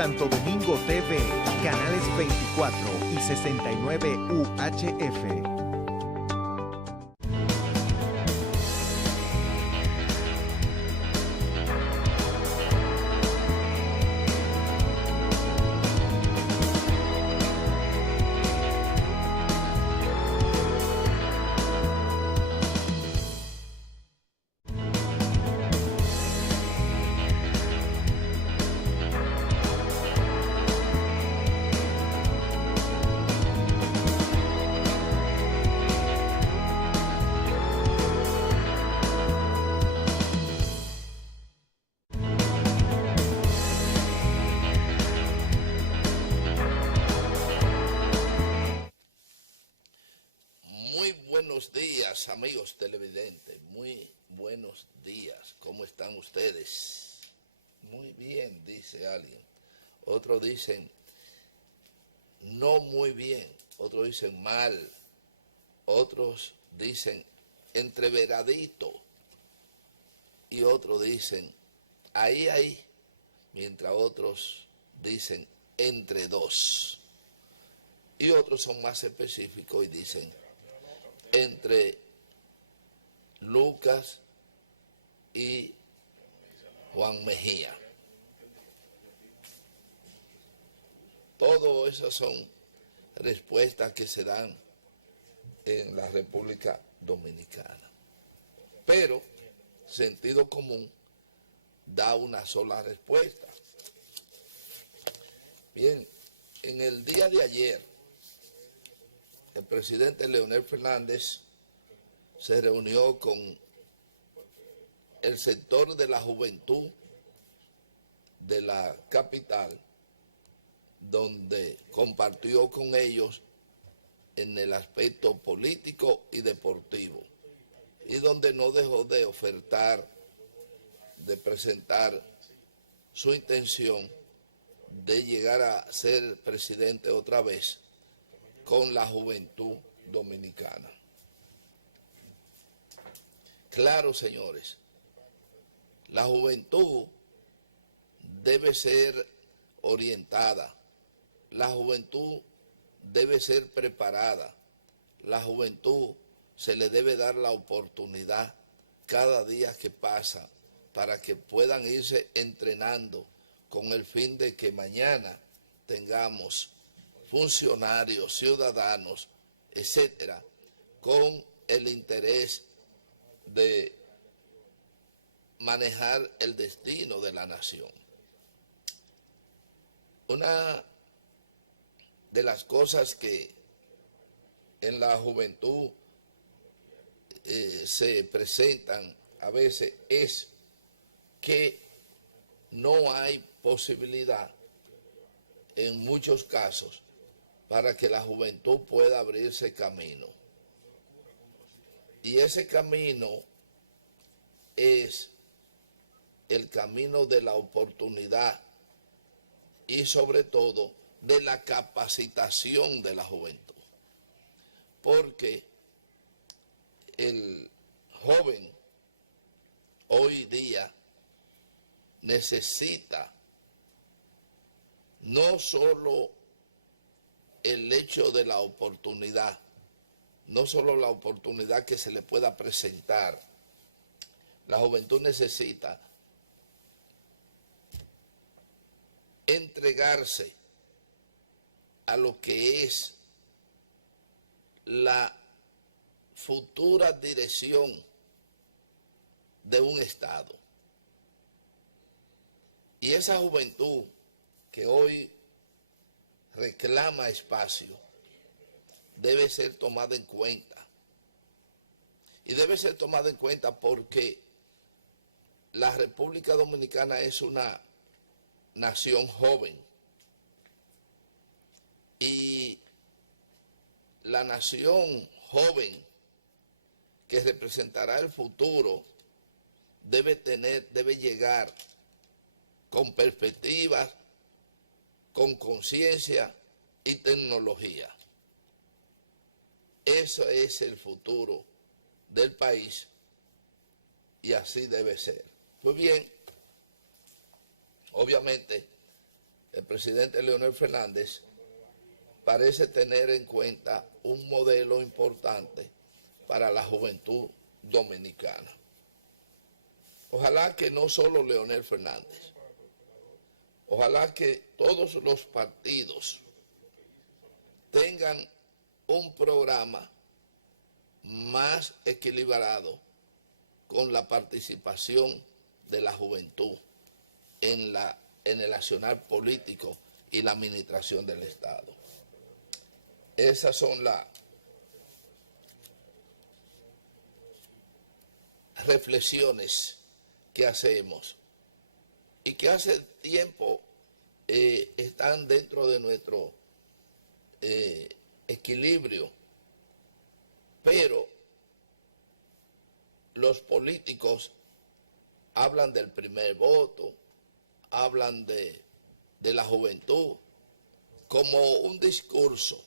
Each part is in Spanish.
Santo Domingo TV, canales 24 y 69 UHF. Buenos días, amigos televidentes, muy buenos días. ¿Cómo están ustedes? Muy bien, dice alguien. Otros dicen no muy bien, otros dicen mal, otros dicen entreveradito y otros dicen ahí, mientras otros dicen entre dos. Y otros son más específicos y dicen entre Lucas y Juan Mejía. Todo esas son respuestas que se dan en la República Dominicana. Pero sentido común da una sola respuesta. Bien, en el día de ayer, el presidente Leonel Fernández se reunió con el sector de la juventud de la capital, donde compartió con ellos en el aspecto político y deportivo, y donde no dejó de ofertar, de presentar su intención de llegar a ser presidente otra vez con la juventud dominicana. Claro, señores, la juventud debe ser orientada, la juventud debe ser preparada, la juventud se le debe dar la oportunidad cada día que pasa para que puedan irse entrenando con el fin de que mañana tengamos funcionarios, ciudadanos, etcétera, con el interés de manejar el destino de la nación. Una de las cosas que en la juventud se presentan a veces es que no hay posibilidad en muchos casos para que la juventud pueda abrirse camino. Y ese camino es el camino de la oportunidad y sobre todo de la capacitación de la juventud. Porque el joven hoy día necesita no solo el hecho de la oportunidad, no solo la oportunidad que se le pueda presentar. La juventud necesita entregarse a lo que es la futura dirección de un Estado. Y esa juventud que hoy reclama espacio debe ser tomada en cuenta. Y debe ser tomada en cuenta porque la República Dominicana es una nación joven. Y la nación joven que representará el futuro debe llegar con perspectivas, con conciencia y tecnología. Eso es el futuro del país y así debe ser. Pues bien, obviamente el presidente Leonel Fernández parece tener en cuenta un modelo importante para la juventud dominicana. Ojalá que no solo Leonel Fernández, ojalá que todos los partidos tengan un programa más equilibrado con la participación de la juventud en el accionar político y la administración del Estado. Esas son las reflexiones que hacemos y que hace tiempo están dentro de nuestro equilibrio, pero los políticos hablan del primer voto, hablan de la juventud como un discurso,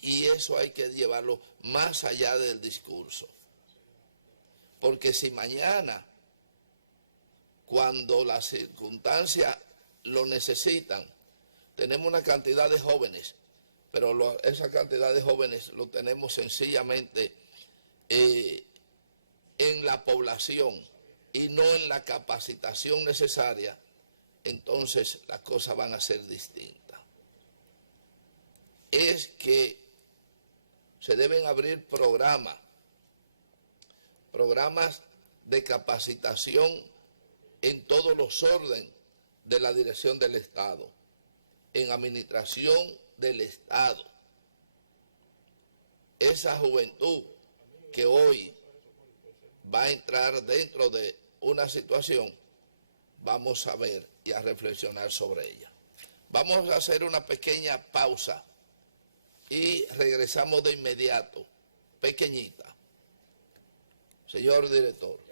y eso hay que llevarlo más allá del discurso, porque si mañana, cuando las circunstancias lo necesitan, tenemos una cantidad de jóvenes, pero esa cantidad de jóvenes lo tenemos sencillamente en la población y no en la capacitación necesaria, entonces las cosas van a ser distintas. Es que se deben abrir programas de capacitación en todos los órdenes de la dirección del Estado, en administración del Estado. Esa juventud que hoy va a entrar dentro de una situación, vamos a ver y a reflexionar sobre ella. Vamos a hacer una pequeña pausa y regresamos de inmediato, pequeñita. Señor director.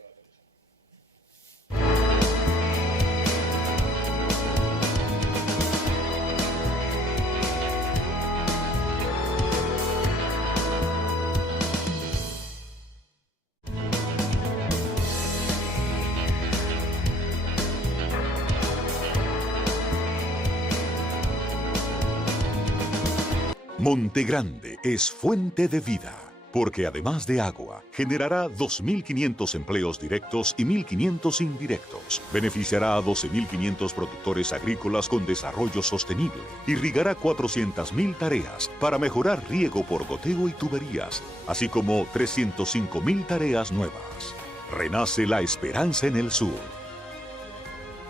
Monte Grande es fuente de vida, porque además de agua, generará 2.500 empleos directos y 1.500 indirectos. Beneficiará a 12.500 productores agrícolas con desarrollo sostenible. Irrigará 400.000 tareas para mejorar riego por goteo y tuberías, así como 305.000 tareas nuevas. Renace la esperanza en el sur.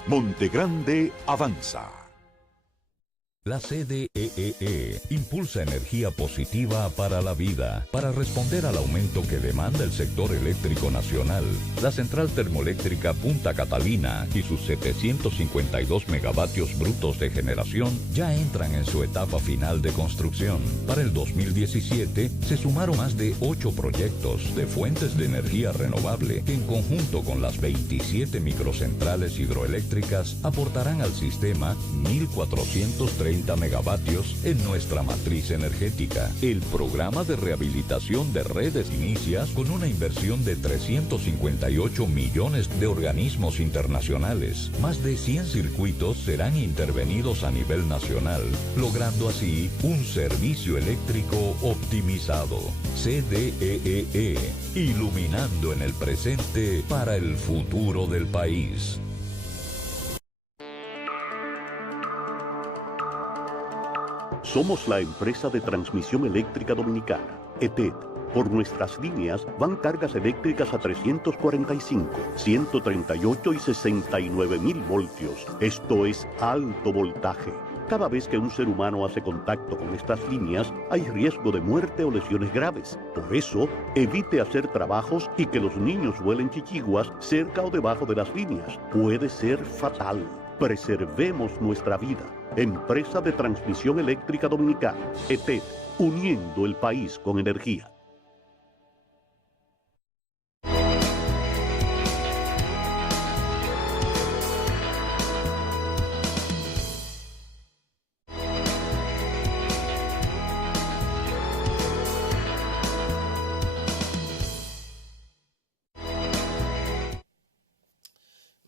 Monte Grande avanza. La CDEE impulsa energía positiva para la vida. Para responder al aumento que demanda el sector eléctrico nacional, la central termoeléctrica Punta Catalina y sus 752 megavatios brutos de generación ya entran en su etapa final de construcción. Para el 2017 se sumaron más de 8 proyectos de fuentes de energía renovable que en conjunto con las 27 microcentrales hidroeléctricas aportarán al sistema 1.430 megavatios en nuestra matriz energética. El programa de rehabilitación de redes inicia con una inversión de 358 millones de organismos internacionales. Más de 100 circuitos serán intervenidos a nivel nacional, logrando así un servicio eléctrico optimizado. CDEE, iluminando en el presente para el futuro del país. Somos la empresa de transmisión eléctrica dominicana, ETED. Por nuestras líneas van cargas eléctricas a 345, 138 y 69.000 voltios. Esto es alto voltaje. Cada vez que un ser humano hace contacto con estas líneas, hay riesgo de muerte o lesiones graves. Por eso, evite hacer trabajos y que los niños vuelen chichiguas cerca o debajo de las líneas. Puede ser fatal. Preservemos nuestra vida. Empresa de Transmisión Eléctrica Dominicana, ETED, uniendo el país con energía.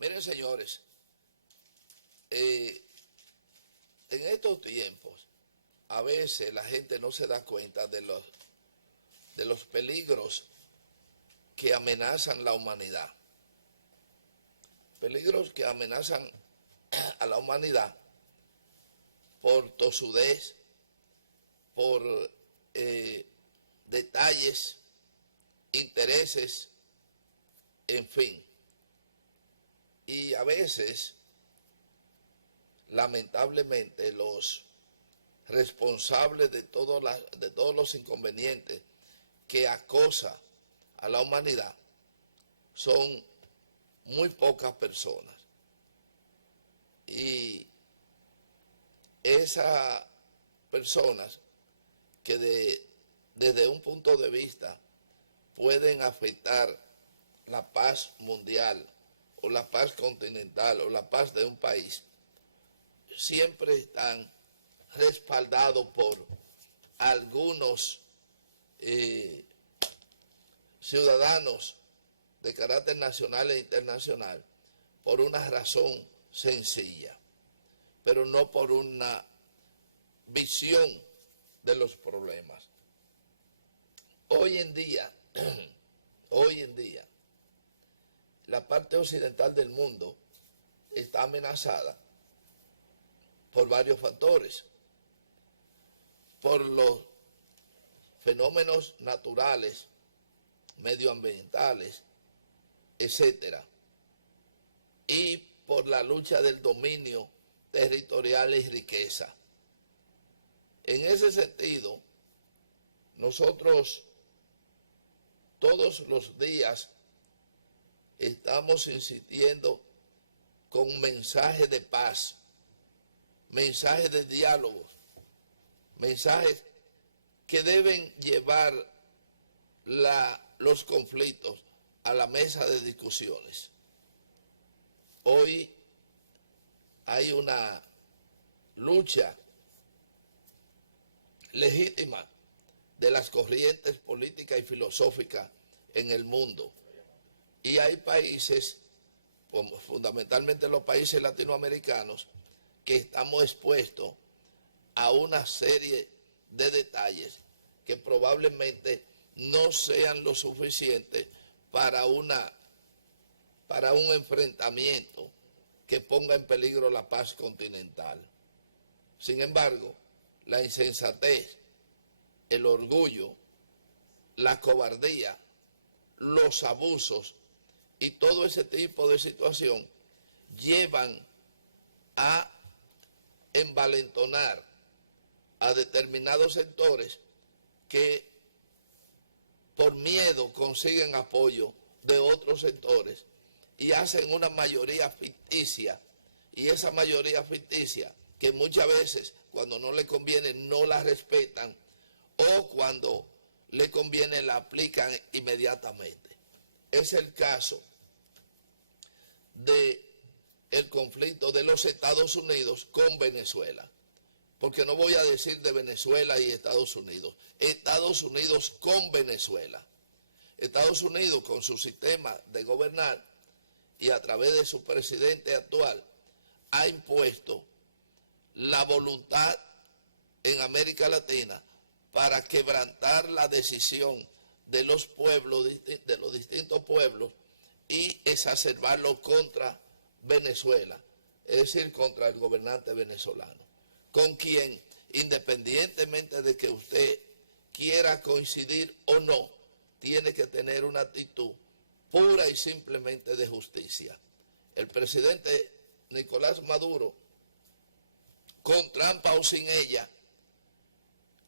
Miren, señores, en estos tiempos, a veces la gente no se da cuenta de los peligros que amenazan la humanidad. Peligros que amenazan a la humanidad por tosudez, por detalles, intereses, en fin. Y a veces, lamentablemente, los responsables de todos los inconvenientes que acosa a la humanidad son muy pocas personas. Y esas personas que desde un punto de vista pueden afectar la paz mundial o la paz continental o la paz de un país, siempre están respaldados por algunos ciudadanos de carácter nacional e internacional por una razón sencilla, pero no por una visión de los problemas. Hoy en día, la parte occidental del mundo está amenazada por varios factores, por los fenómenos naturales, medioambientales, etcétera, y por la lucha del dominio territorial y riqueza. En ese sentido, nosotros todos los días estamos insistiendo con mensajes de paz, mensajes de diálogo, mensajes que deben llevar los conflictos a la mesa de discusiones. Hoy hay una lucha legítima de las corrientes políticas y filosóficas en el mundo. Y hay países, como fundamentalmente los países latinoamericanos, que estamos expuestos a una serie de detalles que probablemente no sean lo suficiente para un enfrentamiento que ponga en peligro la paz continental. Sin embargo, la insensatez, el orgullo, la cobardía, los abusos y todo ese tipo de situación llevan a envalentonar a determinados sectores que por miedo consiguen apoyo de otros sectores y hacen una mayoría ficticia, y esa mayoría ficticia que muchas veces cuando no le conviene no la respetan, o cuando le conviene la aplican inmediatamente. Es el caso del conflicto de los Estados Unidos con Venezuela, porque no voy a decir de Venezuela y Estados Unidos con Venezuela. Estados Unidos, con su sistema de gobernar y a través de su presidente actual, ha impuesto la voluntad en América Latina para quebrantar la decisión de los pueblos, de los distintos pueblos, y exacerbarlo contra Venezuela, es decir, contra el gobernante venezolano, con quien, independientemente de que usted quiera coincidir o no, tiene que tener una actitud pura y simplemente de justicia. El presidente Nicolás Maduro, con trampa o sin ella,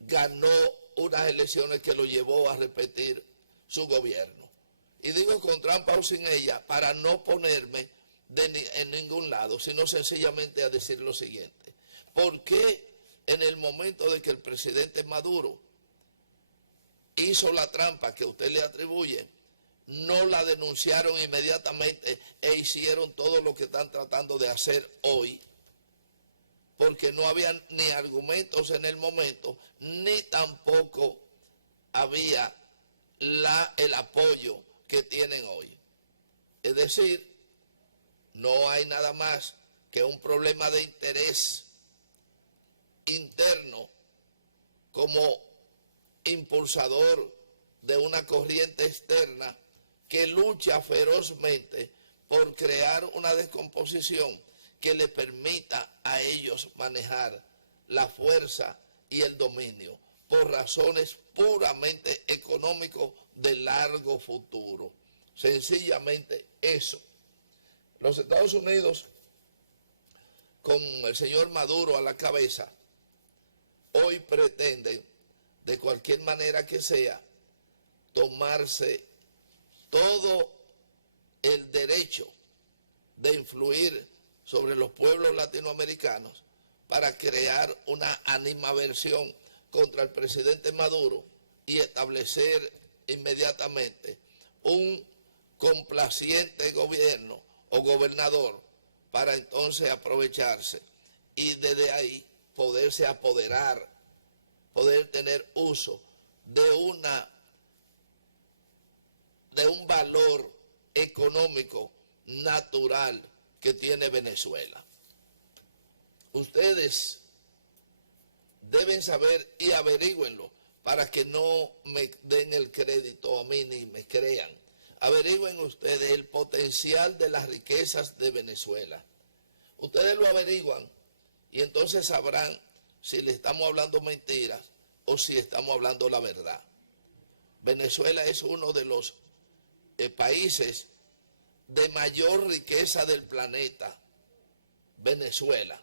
ganó unas elecciones que lo llevó a repetir su gobierno. Y digo con trampa o sin ella para no ponerme en ningún lado, sino sencillamente a decir lo siguiente. ¿Por qué en el momento de que el presidente Maduro hizo la trampa que usted le atribuye, no la denunciaron inmediatamente e hicieron todo lo que están tratando de hacer hoy? Porque no había ni argumentos en el momento, ni tampoco había el apoyo que tienen hoy. Es decir, no hay nada más que un problema de interés interno como impulsador de una corriente externa que lucha ferozmente por crear una descomposición que le permita a ellos manejar la fuerza y el dominio por razones puramente económicos de largo futuro. Sencillamente eso. Los Estados Unidos, con el señor Maduro a la cabeza, hoy pretenden, de cualquier manera que sea, tomarse todo el derecho de influir sobre los pueblos latinoamericanos para crear una animadversión contra el presidente Maduro y establecer inmediatamente un complaciente gobierno o gobernador para entonces aprovecharse y desde ahí poderse apoderar, poder tener uso de un valor económico natural que tiene Venezuela. Ustedes deben saber y averígüenlo para que no me den el crédito a mí ni me crean. Averigüen ustedes el potencial de las riquezas de Venezuela. Ustedes lo averiguan y entonces sabrán si le estamos hablando mentiras o si estamos hablando la verdad. Venezuela es uno de los países de mayor riqueza del planeta. Venezuela.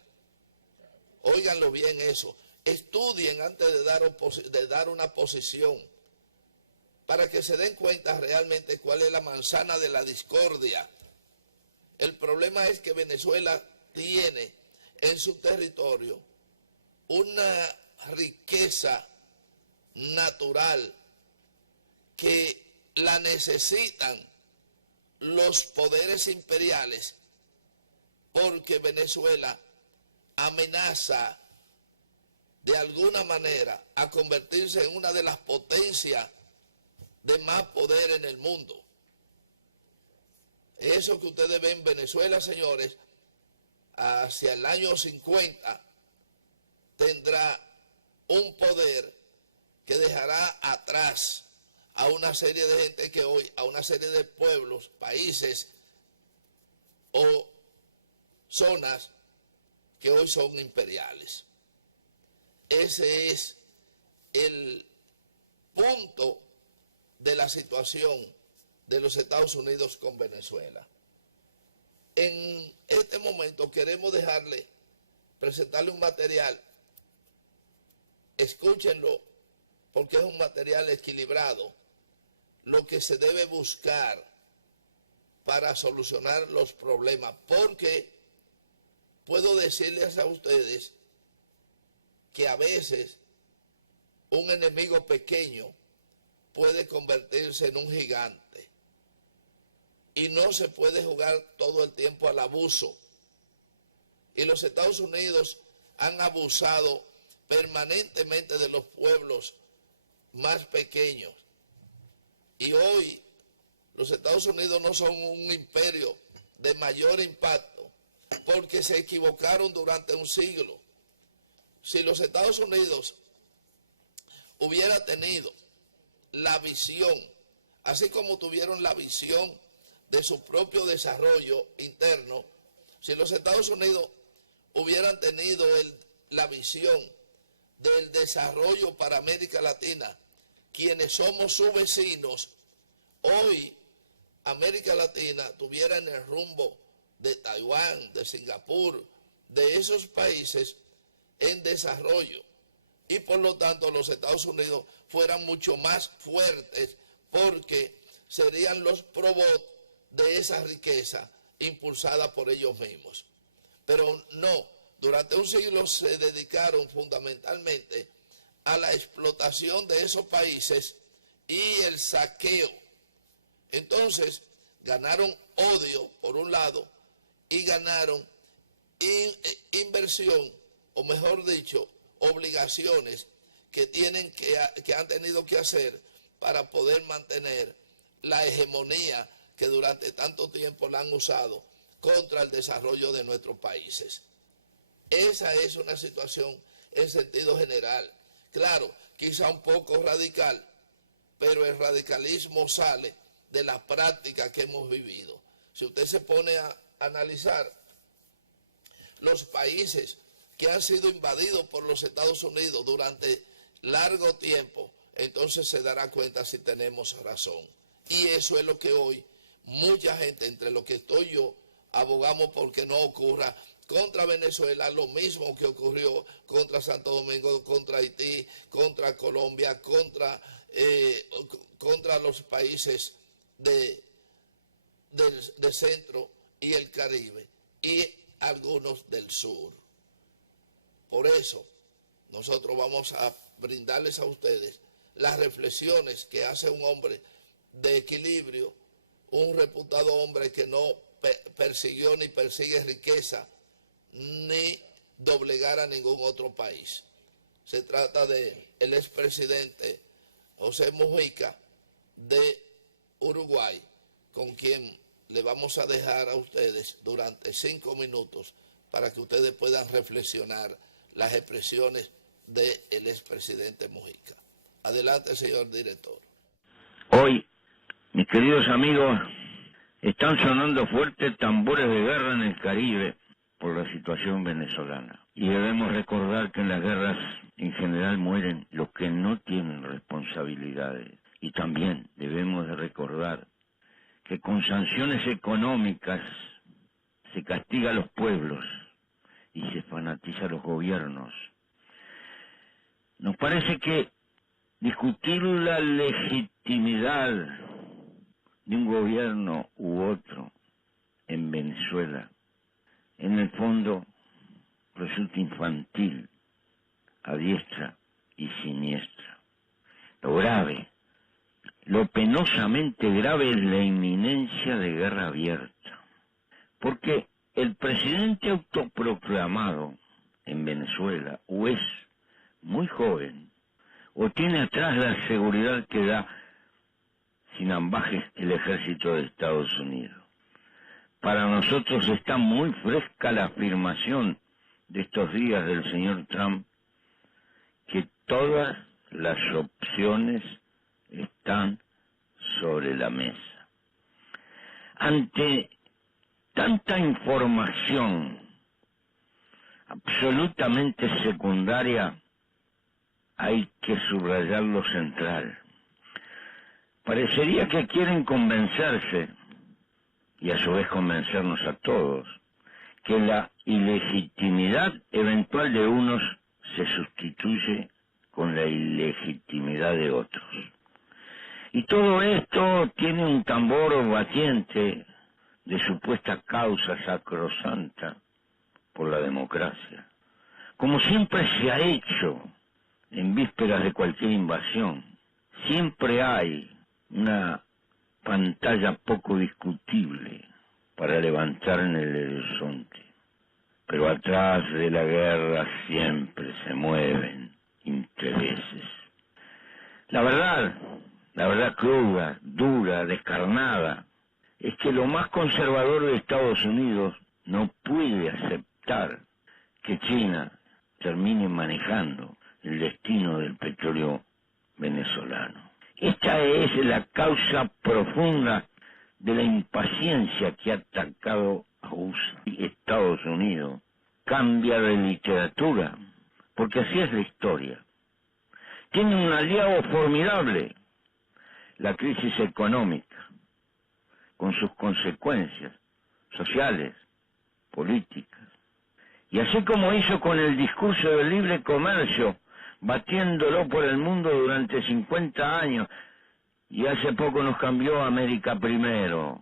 Óiganlo bien eso. Estudien antes de dar una posición para que se den cuenta realmente cuál es la manzana de la discordia. El problema es que Venezuela tiene en su territorio una riqueza natural que la necesitan los poderes imperiales, porque Venezuela amenaza de alguna manera a convertirse en una de las potencias de más poder en el mundo. Eso que ustedes ven en Venezuela, señores, hacia el año 50 tendrá un poder que dejará atrás a una serie de gente que hoy, a una serie de pueblos, países o zonas que hoy son imperiales. Ese es el punto de la situación de los Estados Unidos con Venezuela. En este momento queremos presentarle un material, escúchenlo, porque es un material equilibrado, lo que se debe buscar para solucionar los problemas, porque puedo decirles a ustedes que a veces un enemigo pequeño puede convertirse en un gigante y no se puede jugar todo el tiempo al abuso. Y los Estados Unidos han abusado permanentemente de los pueblos más pequeños. Y hoy los Estados Unidos no son un imperio de mayor impacto porque se equivocaron durante un siglo. Si los Estados Unidos hubiera tenido la visión, así como tuvieron la visión de su propio desarrollo interno, si los Estados Unidos hubieran tenido la visión del desarrollo para América Latina, quienes somos sus vecinos, hoy América Latina tuviera en el rumbo de Taiwán, de Singapur, de esos países en desarrollo, y por lo tanto los Estados Unidos fueran mucho más fuertes porque serían los probot de esa riqueza impulsada por ellos mismos. Pero no, durante un siglo se dedicaron fundamentalmente a la explotación de esos países y el saqueo. Entonces ganaron odio por un lado y ganaron inversión, o mejor dicho, obligaciones que han tenido que hacer para poder mantener la hegemonía que durante tanto tiempo la han usado contra el desarrollo de nuestros países. Esa es una situación en sentido general. Claro, quizá un poco radical, pero el radicalismo sale de la práctica que hemos vivido. Si usted se pone a analizar los países que han sido invadidos por los Estados Unidos durante largo tiempo, entonces se dará cuenta si tenemos razón. Y eso es lo que hoy mucha gente, entre los que estoy yo, abogamos porque no ocurra contra Venezuela, lo mismo que ocurrió contra Santo Domingo, contra Haití, contra Colombia, contra los países de Centro y el Caribe y algunos del sur. Por eso nosotros vamos a brindarles a ustedes las reflexiones que hace un hombre de equilibrio, un reputado hombre que no persiguió ni persigue riqueza, ni doblegar a ningún otro país. Se trata de el expresidente José Mujica de Uruguay, con quien le vamos a dejar a ustedes durante 5 minutos para que ustedes puedan reflexionar las expresiones del expresidente Mujica. Adelante, señor director. Hoy, mis queridos amigos, están sonando fuertes tambores de guerra en el Caribe por la situación venezolana. Y debemos recordar que en las guerras en general mueren los que no tienen responsabilidades. Y también debemos de recordar que con sanciones económicas se castiga a los pueblos y se fanatiza a los gobiernos. Nos parece que discutir la legitimidad de un gobierno u otro en Venezuela, en el fondo, resulta infantil, a diestra y siniestra. Lo grave, lo penosamente grave es la inminencia de guerra abierta, porque el presidente autoproclamado en Venezuela o es muy joven, o tiene atrás la seguridad que da sin ambajes el ejército de Estados Unidos. Para nosotros está muy fresca la afirmación de estos días del señor Trump que todas las opciones están sobre la mesa. Ante tanta información absolutamente secundaria, hay que subrayar lo central. Parecería que quieren convencerse, y a su vez convencernos a todos, que la ilegitimidad eventual de unos se sustituye con la ilegitimidad de otros. Y todo esto tiene un tambor batiente de supuesta causa sacrosanta por la democracia, como siempre se ha hecho en vísperas de cualquier invasión. Siempre hay una pantalla poco discutible para levantar en el horizonte, pero atrás de la guerra siempre se mueven intereses. La verdad cruda, dura, descarnada, es que lo más conservador de Estados Unidos no puede aceptar que China termine manejando el destino del petróleo venezolano. Esta es la causa profunda de la impaciencia que ha atacado a USA y Estados Unidos. Cambia de literatura, porque así es la historia. Tiene un aliado formidable, la crisis económica, con sus consecuencias sociales, políticas. Y así como hizo con el discurso del libre comercio, batiéndolo por el mundo durante 50 años, y hace poco nos cambió a América primero,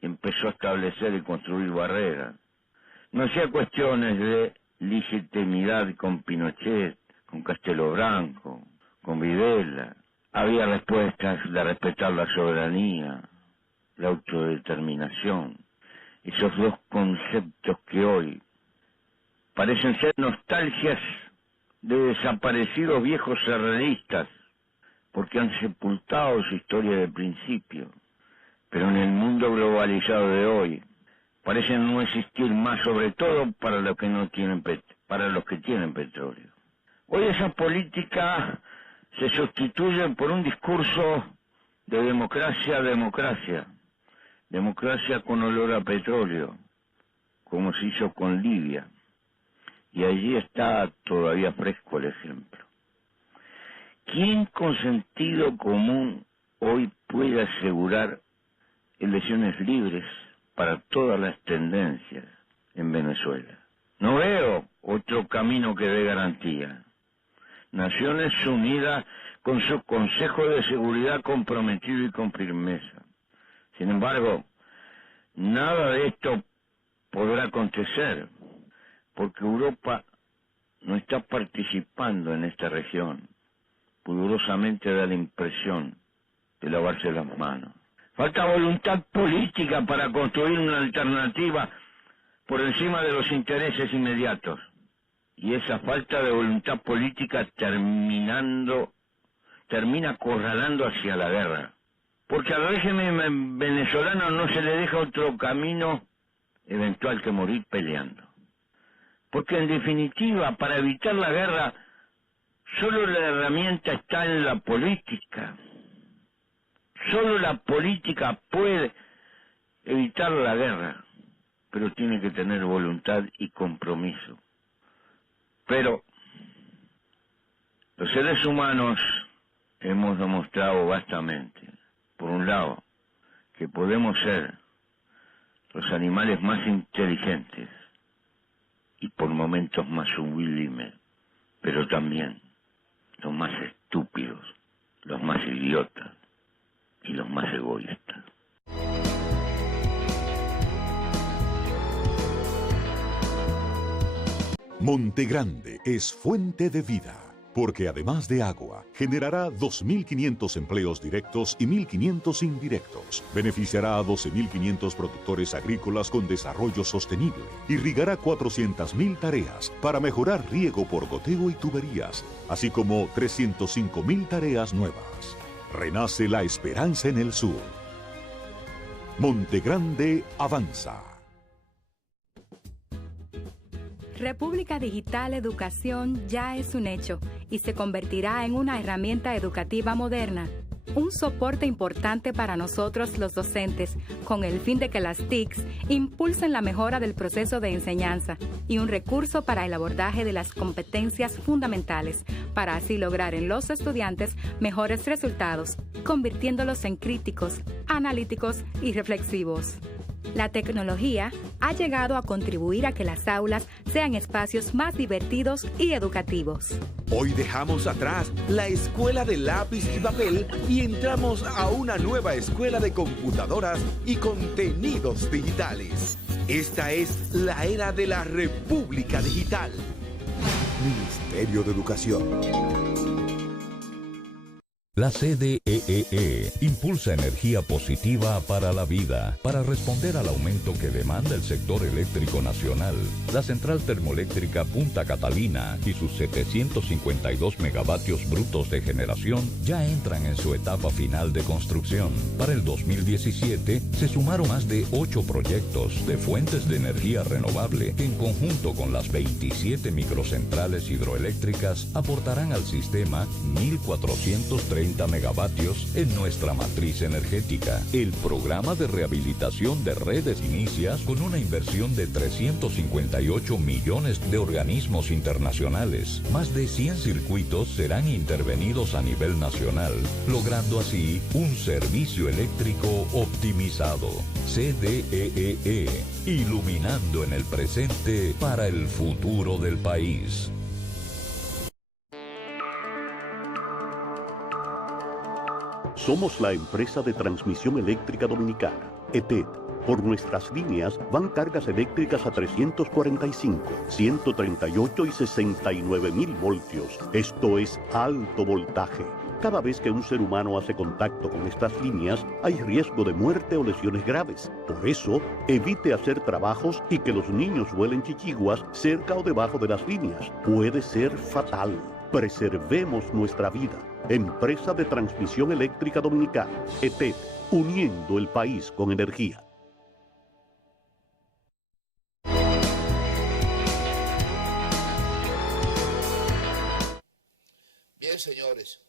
empezó a establecer y construir barreras. No hacía cuestiones de legitimidad con Pinochet, con Castelo Branco, con Videla. Había respuestas de respetar la soberanía, la autodeterminación, esos dos conceptos que hoy parecen ser nostalgias de desaparecidos viejos herreristas, porque han sepultado su historia de principio, pero en el mundo globalizado de hoy parecen no existir más, sobre todo para los que no tienen para los que tienen petróleo. Hoy esa política se sustituye por un discurso de democracia con olor a petróleo, como se hizo con Libia, y allí está todavía fresco el ejemplo. ¿Quién con sentido común hoy puede asegurar elecciones libres para todas las tendencias en Venezuela? No veo otro camino que dé garantía. Naciones Unidas con su Consejo de Seguridad comprometido y con firmeza. Sin embargo, nada de esto podrá acontecer, porque Europa no está participando en esta región. Pudorosamente da la impresión de lavarse las manos. Falta voluntad política para construir una alternativa por encima de los intereses inmediatos. Y esa falta de voluntad política termina acorralando hacia la guerra. Porque al régimen venezolano no se le deja otro camino eventual que morir peleando. Porque en definitiva, para evitar la guerra, solo la herramienta está en la política. Solo la política puede evitar la guerra, pero tiene que tener voluntad y compromiso. Pero los seres humanos hemos demostrado vastamente, por un lado, que podemos ser los animales más inteligentes y por momentos más sublimes, pero también los más estúpidos, los más idiotas y los más egoístas. Monte Grande es fuente de vida, porque además de agua, generará 2.500 empleos directos y 1.500 indirectos. Beneficiará a 12.500 productores agrícolas con desarrollo sostenible. Irrigará 400.000 tareas para mejorar riego por goteo y tuberías, así como 305.000 tareas nuevas. Renace la esperanza en el sur. Monte Grande avanza. República Digital Educación ya es un hecho y se convertirá en una herramienta educativa moderna. Un soporte importante para nosotros los docentes, con el fin de que las TICs impulsen la mejora del proceso de enseñanza y un recurso para el abordaje de las competencias fundamentales, para así lograr en los estudiantes mejores resultados, convirtiéndolos en críticos, analíticos y reflexivos. La tecnología ha llegado a contribuir a que las aulas sean espacios más divertidos y educativos. Hoy dejamos atrás la escuela de lápiz y papel y entramos a una nueva escuela de computadoras y contenidos digitales. Esta es la era de la República Digital. Ministerio de Educación. La CDEE impulsa energía positiva para la vida. Para responder al aumento que demanda el sector eléctrico nacional, la central termoeléctrica Punta Catalina y sus 752 megavatios brutos de generación ya entran en su etapa final de construcción. Para el 2017 se sumaron más de 8 proyectos de fuentes de energía renovable que en conjunto con las 27 microcentrales hidroeléctricas aportarán al sistema 1.430 megavatios en nuestra matriz energética. El programa de rehabilitación de redes inicia con una inversión de 358 millones de organismos internacionales. Más de 100 circuitos serán intervenidos a nivel nacional, logrando así un servicio eléctrico optimizado. CDEE, iluminando en el presente para el futuro del país. Somos la empresa de transmisión eléctrica dominicana, ETED. Por nuestras líneas van cargas eléctricas a 345, 138 y 69.000 voltios. Esto es alto voltaje. Cada vez que un ser humano hace contacto con estas líneas, hay riesgo de muerte o lesiones graves. Por eso, evite hacer trabajos y que los niños vuelen chichiguas cerca o debajo de las líneas. Puede ser fatal. Preservemos nuestra vida. Empresa de Transmisión Eléctrica Dominicana, ETED, uniendo el país con energía. Bien, señores,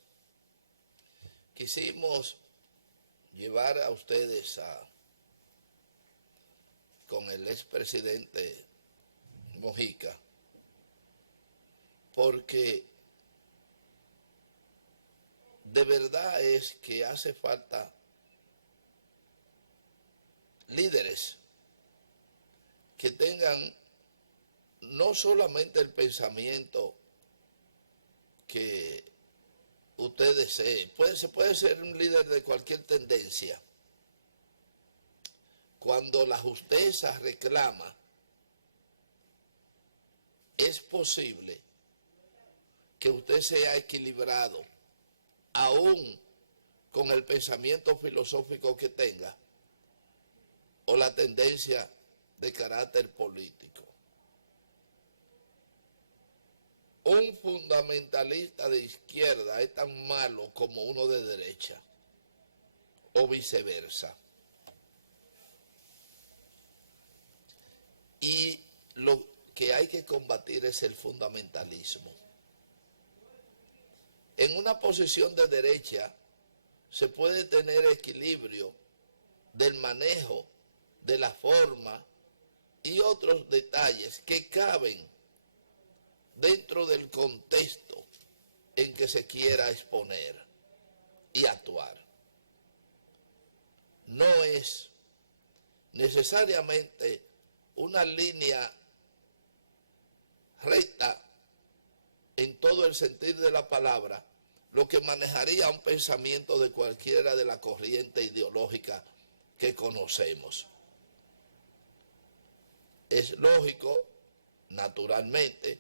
quisimos llevar a ustedes con el expresidente Mojica, porque de verdad es que hace falta líderes que tengan no solamente el pensamiento que usted desee, se puede ser un líder de cualquier tendencia. Cuando la justeza reclama, es posible que usted sea equilibrado, aún con el pensamiento filosófico que tenga o la tendencia de carácter político. Un fundamentalista de izquierda es tan malo como uno de derecha, o viceversa. Y lo que hay que combatir es el fundamentalismo. En una posición de derecha se puede tener equilibrio del manejo, de la forma y otros detalles que caben dentro del contexto en que se quiera exponer y actuar. No es necesariamente una línea recta en todo el sentido de la palabra lo que manejaría un pensamiento de cualquiera de la corriente ideológica que conocemos. Es lógico, naturalmente,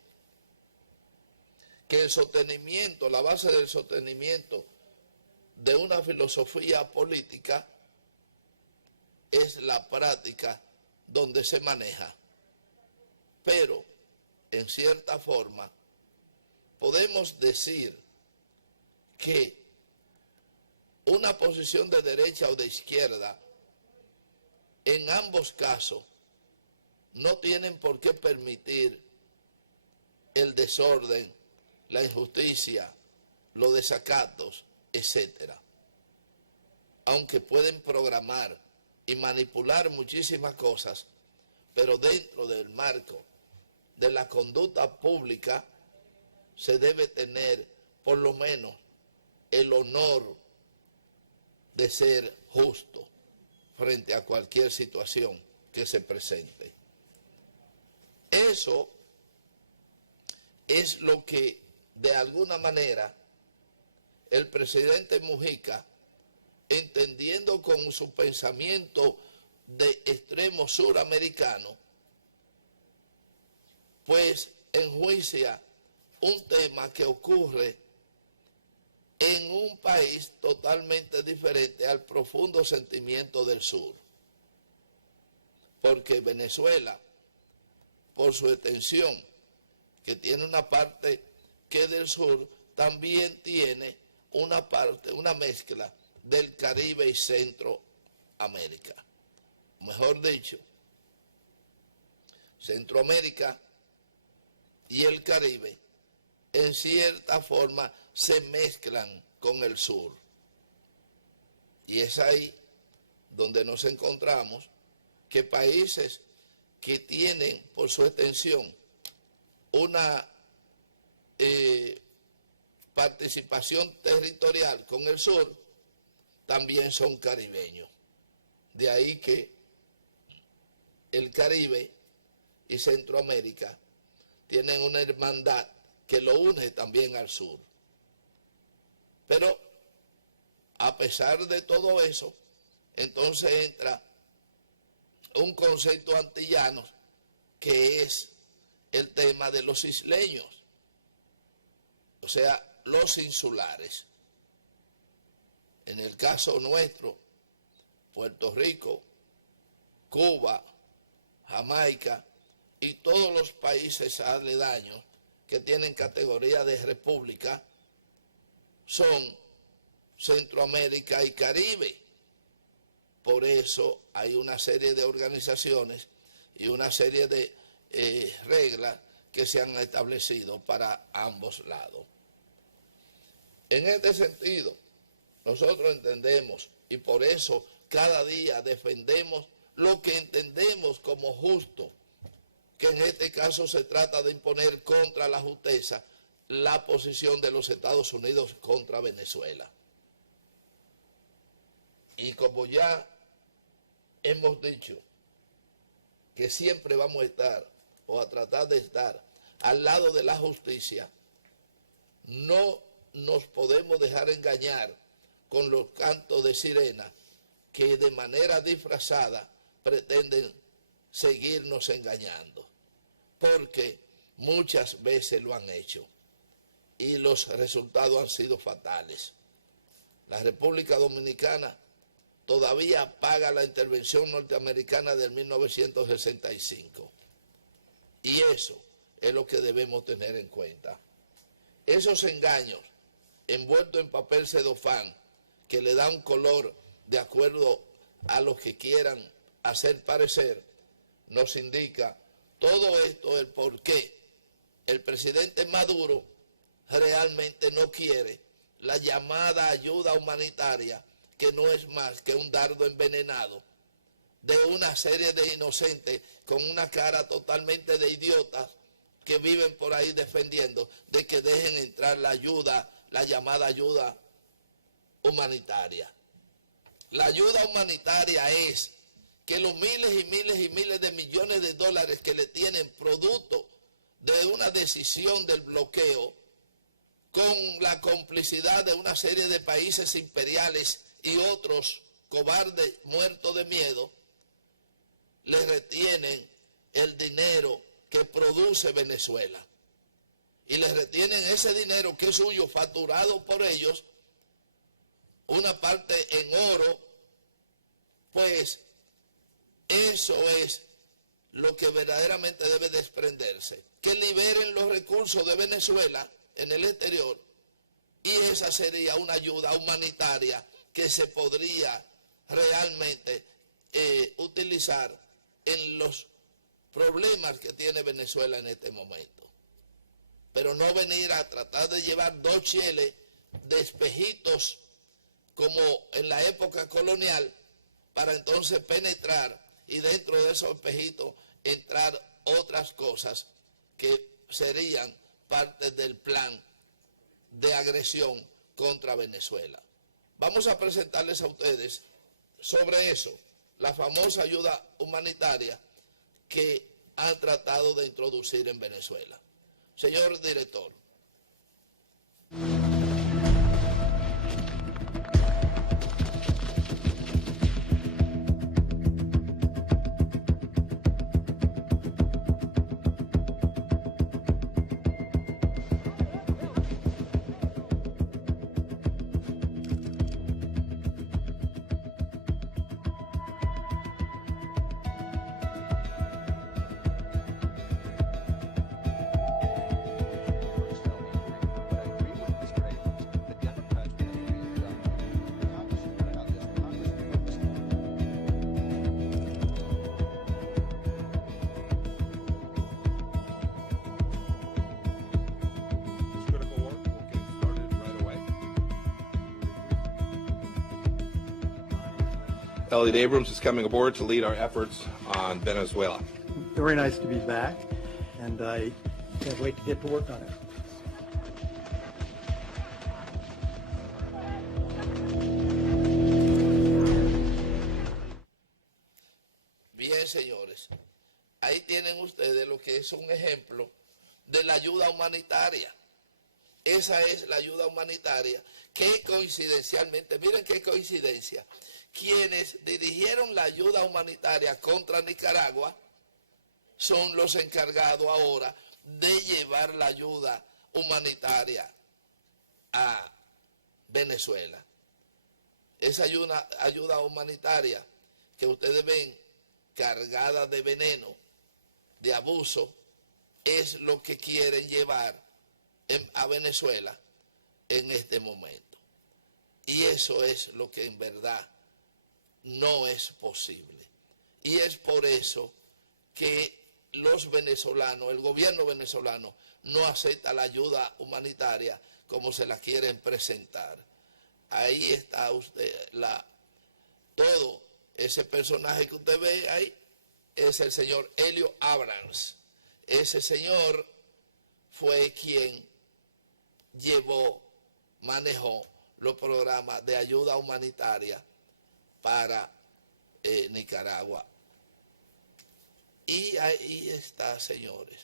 que el sostenimiento, la base del sostenimiento de una filosofía política es la práctica donde se maneja. Pero, en cierta forma, podemos decir que una posición de derecha o de izquierda, en ambos casos, no tienen por qué permitir el desorden, la injusticia, los desacatos, etc. Aunque pueden programar y manipular muchísimas cosas, pero dentro del marco de la conducta pública se debe tener por lo menos el honor de ser justo frente a cualquier situación que se presente. Eso es lo que de alguna manera el presidente Mujica, entendiendo con su pensamiento de extremo suramericano, pues enjuicia un tema que ocurre en un país totalmente diferente al profundo sentimiento del sur. Porque Venezuela, por su extensión, que tiene una parte que del sur, también tiene una parte, una mezcla del Caribe y Centroamérica. Mejor dicho, Centroamérica y el Caribe en cierta forma se mezclan con el sur. Y es ahí donde nos encontramos que países que tienen por su extensión una participación territorial con el sur, también son caribeños. De ahí que el Caribe y Centroamérica tienen una hermandad que lo une también al sur. Pero a pesar de todo eso, entonces entra un concepto antillano que es el tema de los isleños, o sea, los insulares. En el caso nuestro, Puerto Rico, Cuba, Jamaica y todos los países aledaños que tienen categoría de república son Centroamérica y Caribe. Por eso hay una serie de organizaciones y una serie de reglas que se han establecido para ambos lados. En este sentido, nosotros entendemos y por eso cada día defendemos lo que entendemos como justo, que en este caso se trata de imponer contra la justeza la posición de los Estados Unidos contra Venezuela. Y como ya hemos dicho que siempre vamos a estar o a tratar de estar al lado de la justicia, no nos podemos dejar engañar con los cantos de sirena que de manera disfrazada pretenden seguirnos engañando, porque muchas veces lo han hecho y los resultados han sido fatales. La República Dominicana todavía paga la intervención norteamericana del 1965 y eso es lo que debemos tener en cuenta. Esos engaños envueltos en papel celofán que le dan color de acuerdo a lo que quieran hacer parecer, nos indica todo esto, el por qué el presidente Maduro realmente no quiere la llamada ayuda humanitaria, que no es más que un dardo envenenado de una serie de inocentes con una cara totalmente de idiotas que viven por ahí defendiendo de que dejen entrar la ayuda, la llamada ayuda humanitaria. La ayuda humanitaria es que los miles y miles y miles de millones de dólares que le tienen producto de una decisión del bloqueo, con la complicidad de una serie de países imperiales y otros cobardes muertos de miedo, le retienen el dinero que produce Venezuela. Y le retienen ese dinero que es suyo, facturado por ellos, una parte en oro. Pues eso es lo que verdaderamente debe desprenderse, que liberen los recursos de Venezuela en el exterior, y esa sería una ayuda humanitaria que se podría realmente utilizar en los problemas que tiene Venezuela en este momento. Pero no venir a tratar de llevar dos cheles de espejitos como en la época colonial, para entonces penetrar y dentro de esos espejitos entrar otras cosas que serían parte del plan de agresión contra Venezuela. Vamos a presentarles a ustedes sobre eso, la famosa ayuda humanitaria que han tratado de introducir en Venezuela. Señor director. Elliot Abrams is coming aboard to lead our efforts on Venezuela. Very nice to be back, and I can't wait to get to work on it. Bien, señores, ahí tienen ustedes lo que es un ejemplo de la ayuda humanitaria. Esa es la ayuda humanitaria que coincidencialmente, miren qué coincidencia, quienes dirigieron la ayuda humanitaria contra Nicaragua son los encargados ahora de llevar la ayuda humanitaria a Venezuela. Esa ayuda humanitaria que ustedes ven cargada de veneno, de abuso, es lo que quieren llevar a Venezuela en este momento. Y eso es lo que en verdad no es posible. Y es por eso que los venezolanos, el gobierno venezolano, no acepta la ayuda humanitaria como se la quieren presentar. Ahí está usted, todo ese personaje que usted ve ahí es el señor Helio Abrams. Ese señor fue quien manejó los programas de ayuda humanitaria para Nicaragua. Y ahí está, señores.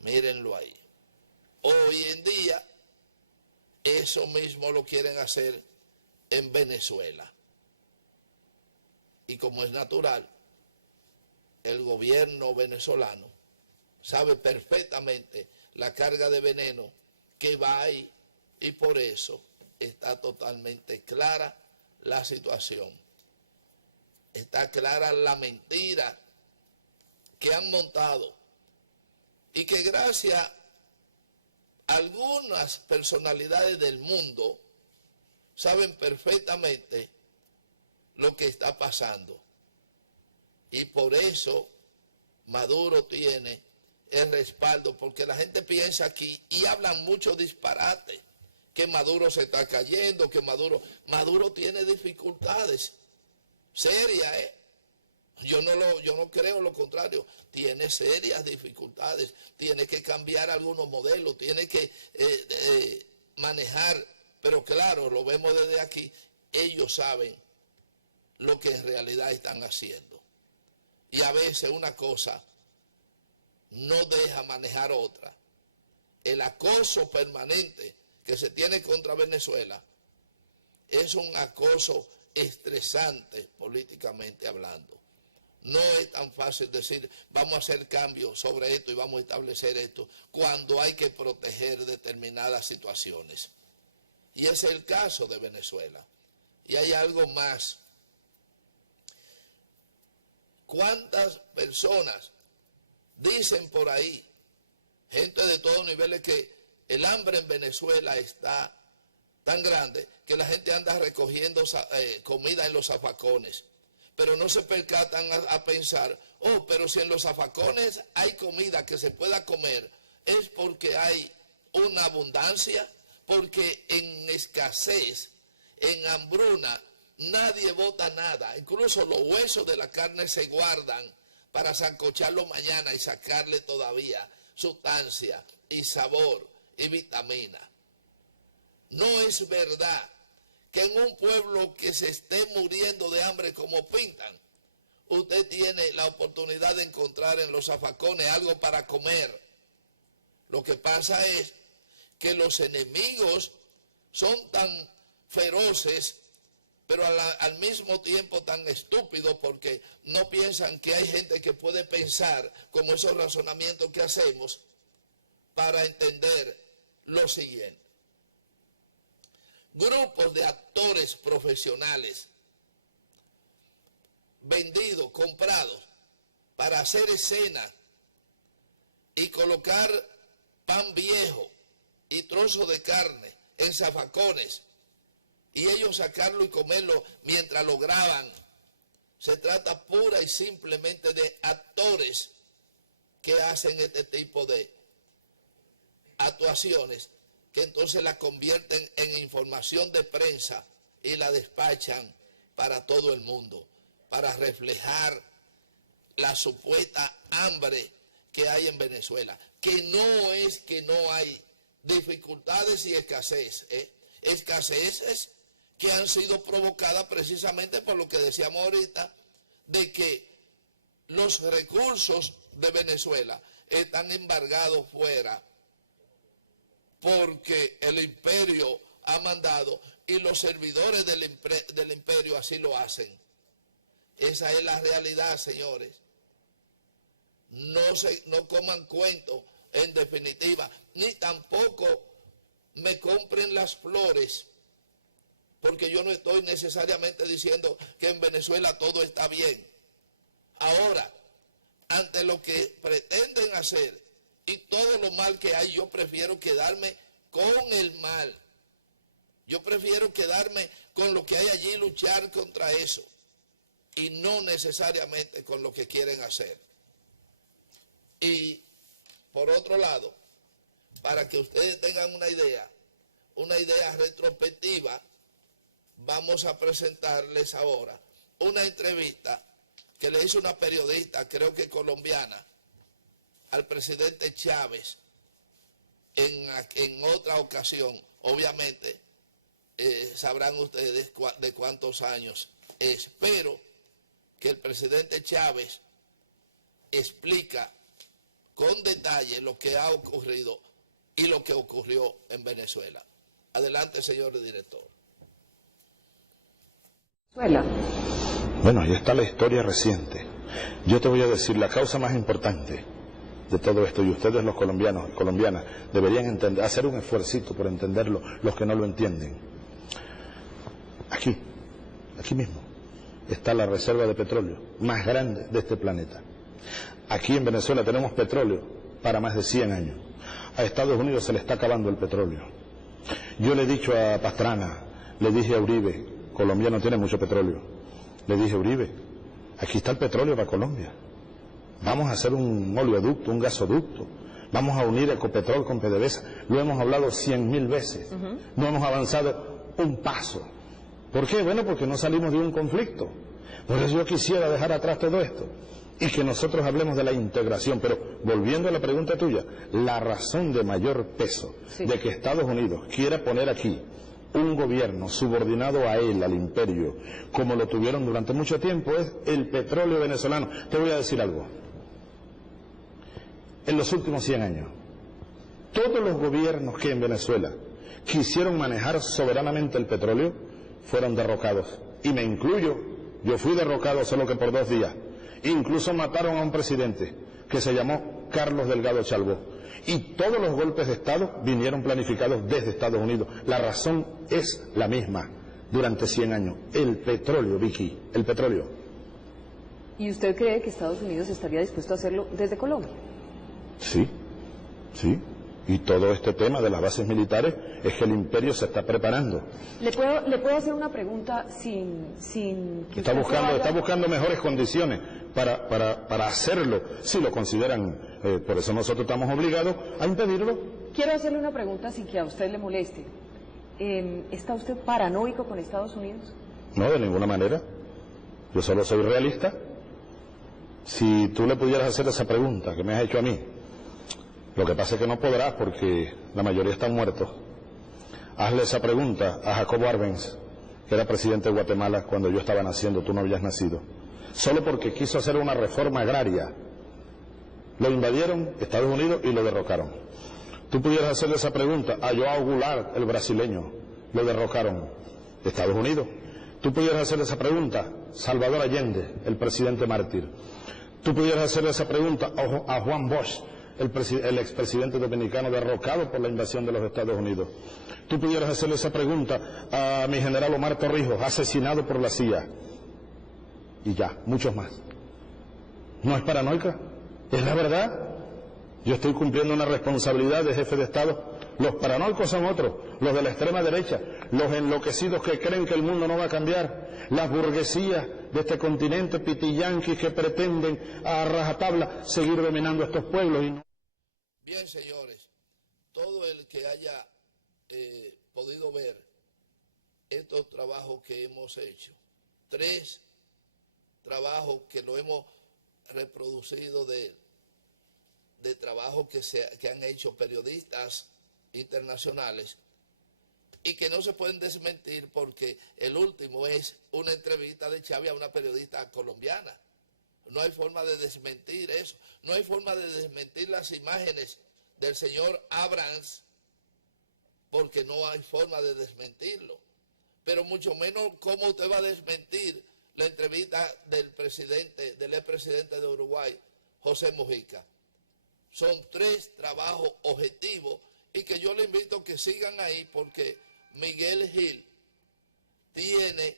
Mírenlo ahí. Hoy en día, eso mismo lo quieren hacer en Venezuela. Y como es natural, el gobierno venezolano sabe perfectamente la carga de veneno que va ahí, y por eso está totalmente clara la situación. Está clara la mentira que han montado, y que gracias a algunas personalidades del mundo saben perfectamente lo que está pasando. Y por eso Maduro tiene el respaldo, porque la gente piensa aquí y hablan mucho disparate, que Maduro se está cayendo, que Maduro tiene dificultades serias, Yo no creo lo contrario. Tiene serias dificultades, tiene que cambiar algunos modelos, tiene que manejar, pero claro, lo vemos desde aquí, ellos saben lo que en realidad están haciendo. Y a veces una cosa no deja manejar otra. El acoso permanente que se tiene contra Venezuela es un acoso estresante políticamente hablando. No es tan fácil decir, vamos a hacer cambios sobre esto y vamos a establecer esto, cuando hay que proteger determinadas situaciones. Y ese es el caso de Venezuela. Y hay algo más. ¿Cuántas personas dicen por ahí, gente de todos niveles, que el hambre en Venezuela está tan grande que la gente anda recogiendo comida en los zafacones? Pero no se percatan a pensar, pero si en los zafacones hay comida que se pueda comer, es porque hay una abundancia, porque en escasez, en hambruna, nadie bota nada. Incluso los huesos de la carne se guardan para sancocharlo mañana y sacarle todavía sustancia y sabor y vitamina. No es verdad que en un pueblo que se esté muriendo de hambre como pintan, usted tiene la oportunidad de encontrar en los zafacones algo para comer. Lo que pasa es que los enemigos son tan feroces, pero al mismo tiempo tan estúpidos, porque no piensan que hay gente que puede pensar como esos razonamientos que hacemos para entender lo siguiente. Grupos de actores profesionales vendidos, comprados para hacer escenas y colocar pan viejo y trozos de carne en zafacones y ellos sacarlo y comerlo mientras lo graban. Se trata pura y simplemente de actores que hacen este tipo de actuaciones, que entonces la convierten en información de prensa y la despachan para todo el mundo, para reflejar la supuesta hambre que hay en Venezuela, que no es que no hay dificultades y escasez, escaseces que han sido provocadas precisamente por lo que decíamos ahorita, de que los recursos de Venezuela están embargados fuera, porque el imperio ha mandado y los servidores del imperio así lo hacen. Esa es la realidad, señores. No coman cuentos, en definitiva, ni tampoco me compren las flores, porque yo no estoy necesariamente diciendo que en Venezuela todo está bien. Ahora, ante lo que pretenden hacer y todo lo mal que hay, yo prefiero quedarme con el mal. Yo prefiero quedarme con lo que hay allí y luchar contra eso, y no necesariamente con lo que quieren hacer. Y por otro lado, para que ustedes tengan una idea, una idea retrospectiva, vamos a presentarles ahora una entrevista que le hizo una periodista, creo que colombiana, al presidente Chávez en otra ocasión. Obviamente sabrán ustedes de cuántos años es, pero que el presidente Chávez explica con detalle lo que ha ocurrido y lo que ocurrió en Venezuela. Adelante, señor director. Bueno, ahí está la historia reciente. Yo te voy a decir la causa más importante de todo esto, y ustedes los colombianos y colombianas deberían entender, hacer un esfuercito por entenderlo, los que no lo entienden. Aquí mismo, está la reserva de petróleo más grande de este planeta. Aquí en Venezuela tenemos petróleo para más de 100 años. A Estados Unidos se le está acabando el petróleo. Yo le he dicho a Pastrana, le dije a Uribe, Colombia no tiene mucho petróleo. Le dije, Uribe, aquí está el petróleo para Colombia. Vamos a hacer un oleoducto, un gasoducto. Vamos a unir Ecopetrol con PDVSA. Lo hemos hablado 100.000 veces. No hemos avanzado un paso. ¿Por qué? Bueno, porque no salimos de un conflicto. Por eso yo quisiera dejar atrás todo esto y que nosotros hablemos de la integración. Pero volviendo a la pregunta tuya, la razón de mayor peso de que Estados Unidos quiera poner aquí un gobierno subordinado a él, al imperio, como lo tuvieron durante mucho tiempo, es el petróleo venezolano. Te voy a decir algo. En los últimos 100 años, todos los gobiernos que en Venezuela quisieron manejar soberanamente el petróleo fueron derrocados. Y me incluyo, yo fui derrocado solo que por 2 días. Incluso mataron a un presidente que se llamó Carlos Delgado Chalbó. Y todos los golpes de Estado vinieron planificados desde Estados Unidos. La razón es la misma durante 100 años. El petróleo, Vicky, el petróleo. ¿Y usted cree que Estados Unidos estaría dispuesto a hacerlo desde Colombia? Sí. Y todo este tema de las bases militares es que el imperio se está preparando. ¿Le puedo hacer una pregunta sin que está buscando mejores condiciones para hacerlo, si lo consideran. Por eso nosotros estamos obligados a impedirlo. Quiero hacerle una pregunta sin que a usted le moleste. ¿Está usted paranoico con Estados Unidos? No, de ninguna manera. Yo solo soy realista. Si tú le pudieras hacer esa pregunta que me has hecho a mí, lo que pasa es que no podrás porque la mayoría están muertos. Hazle esa pregunta a Jacobo Arbenz, que era presidente de Guatemala cuando yo estaba naciendo, tú no habías nacido. Solo porque quiso hacer una reforma agraria, lo invadieron Estados Unidos y lo derrocaron. Tú pudieras hacerle esa pregunta a João Goulart, el brasileño, lo derrocaron Estados Unidos. Tú pudieras hacerle esa pregunta a Salvador Allende, el presidente mártir. Tú pudieras hacerle esa pregunta a Juan Bosch, el expresidente dominicano derrocado por la invasión de los Estados Unidos. Tú pudieras hacerle esa pregunta a mi general Omar Torrijos, asesinado por la CIA. Y ya, muchos más. ¿No es paranoica? ¿Es la verdad? Yo estoy cumpliendo una responsabilidad de jefe de Estado. Los paranoicos son otros, los de la extrema derecha, los enloquecidos que creen que el mundo no va a cambiar, las burguesías de este continente pitiyanquis que pretenden a rajatabla seguir dominando estos pueblos. Bien, señores, todo el que haya podido ver estos trabajos que hemos hecho, 3 trabajos que lo hemos reproducido de trabajos que han hecho periodistas internacionales y que no se pueden desmentir porque el último es una entrevista de Chávez a una periodista colombiana. No hay forma de desmentir eso. No hay forma de desmentir las imágenes del señor Abrams porque no hay forma de desmentirlo. Pero mucho menos cómo usted va a desmentir la entrevista del expresidente de Uruguay, José Mujica. Son 3 trabajos objetivos y que yo le invito a que sigan ahí porque Miguel Gil tiene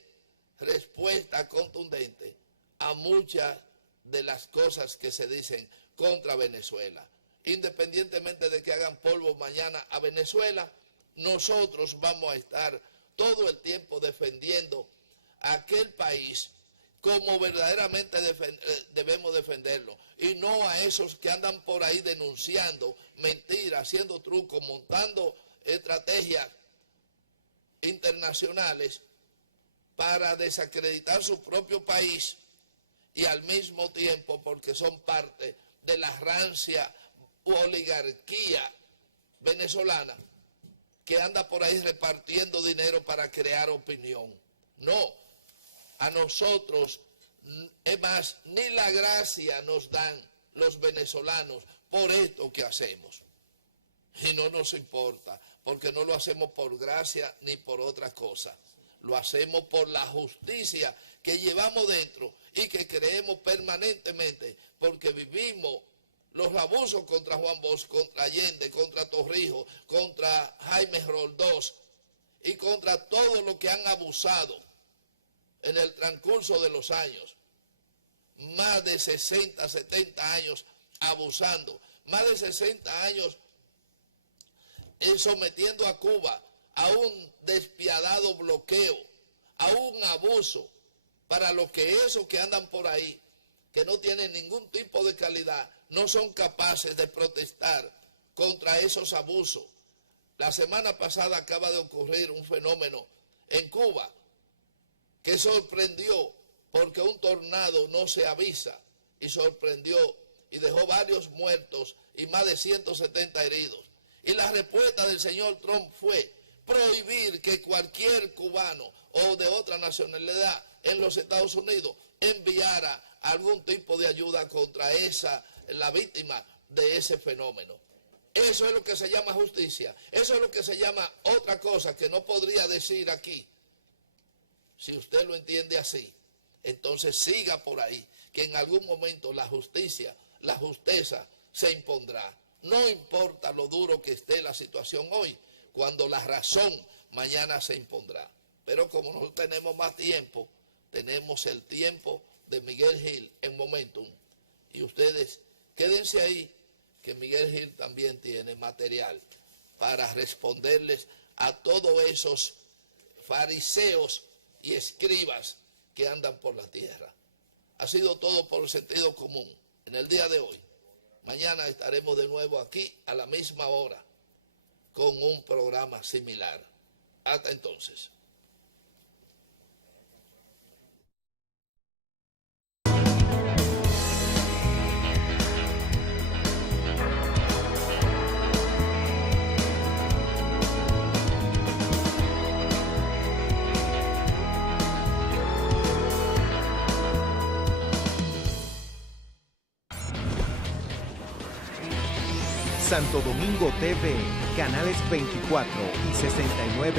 respuesta contundente a muchas de las cosas que se dicen contra Venezuela. Independientemente de que hagan polvo mañana a Venezuela, nosotros vamos a estar todo el tiempo defendiendo a aquel país como verdaderamente debemos defenderlo, y no a esos que andan por ahí denunciando mentiras, haciendo trucos, montando estrategias internacionales para desacreditar su propio país y al mismo tiempo porque son parte de la rancia oligarquía venezolana que anda por ahí repartiendo dinero para crear opinión. No, a nosotros, es más, ni la gracia nos dan los venezolanos por esto que hacemos. Y no nos importa, porque no lo hacemos por gracia ni por otra cosa. Lo hacemos por la justicia que llevamos dentro y que creemos permanentemente, porque vivimos los abusos contra Juan Bosch, contra Allende, contra Torrijos, contra Jaime Roldós y contra todo lo que han abusado en el transcurso de los años. Más de 60, 70 años abusando, más de 60 años sometiendo a Cuba a un despiadado bloqueo, a un abuso, para los que esos que andan por ahí, que no tienen ningún tipo de calidad, no son capaces de protestar contra esos abusos. La semana pasada acaba de ocurrir un fenómeno en Cuba que sorprendió porque un tornado no se avisa y sorprendió y dejó varios muertos y más de 170 heridos. Y la respuesta del señor Trump fue prohibir que cualquier cubano o de otra nacionalidad en los Estados Unidos enviara algún tipo de ayuda contra la víctima de ese fenómeno. Eso es lo que se llama justicia. Eso es lo que se llama otra cosa que no podría decir aquí. Si usted lo entiende así, entonces siga por ahí, que en algún momento la justicia, la justeza se impondrá. No importa lo duro que esté la situación hoy, cuando la razón mañana se impondrá. Pero como no tenemos más tiempo, tenemos el tiempo de Miguel Gil en Momentum. Y ustedes quédense ahí, que Miguel Gil también tiene material para responderles a todos esos fariseos y escribas que andan por la tierra. Ha sido todo por el sentido común en el día de hoy. Mañana estaremos de nuevo aquí a la misma hora con un programa similar. Hasta entonces. Santo Domingo TV, canales 24 y 69.